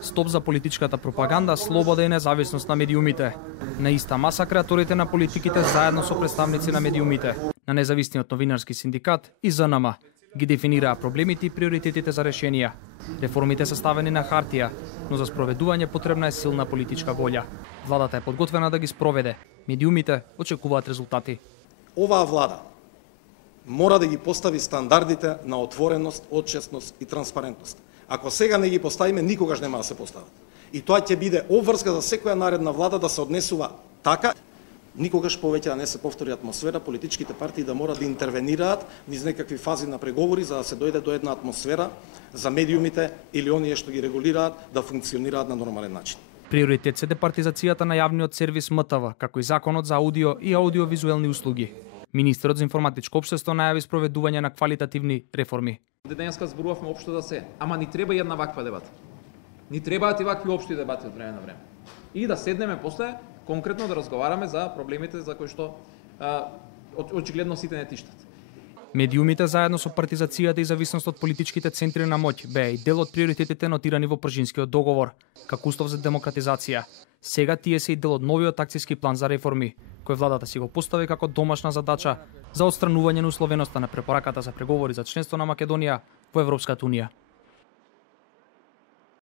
Стоп за политичката пропаганда, слобода и независност на медиумите. На иста маса креаторите на политиките заедно со представници на медиумите, на независниот новинарски синдикат и ЗНМ ги дефинираа проблемите и приоритетите за решенија. Реформите се ставени на хартија, но за спроведување потребна е силна политичка волја. Владата е подготвена да ги спроведе. Медиумите очекуваат резултати. Оваа влада мора да ги постави стандардите на отвореност, отчестност и транспарентност. Ако сега не ги поставиме, никогаш нема да се постават. И тоа ќе биде обврска за секоја наредна влада да се однесува така, никогаш повеќе да не се повтори атмосфера, политичките партии да мора да интервенираат низ некакви фази на преговори за да се дојде до една атмосфера за медиумите или оние што ги регулираат да функционираат на нормален начин. Приоритет се департизацијата на јавниот сервис МТВ, како и законот за аудио и аудиовизуелни услуги. Министерот за информатичко општество најави спроведување на квалитативни реформи. Денеска зборувавме општо да се, ама ни треба една ваква дебата. Ни требаат и вакви општи дебати од време на време. И да седнеме после конкретно да разговараме за проблемите за кои што очигледно сите не тиштат. Медиумите заедно со партизацијата и зависност од политичките центри на моќ беа и дел од приоритетите нотирани во Пржинскиот договор, како услов за демократизација. Сега тие се и дел од новиот акцијски план за реформи, кој владата си го постави како домашна задача за отстранување на условеноста на препораката за преговори за членство на Македонија во Европската унија.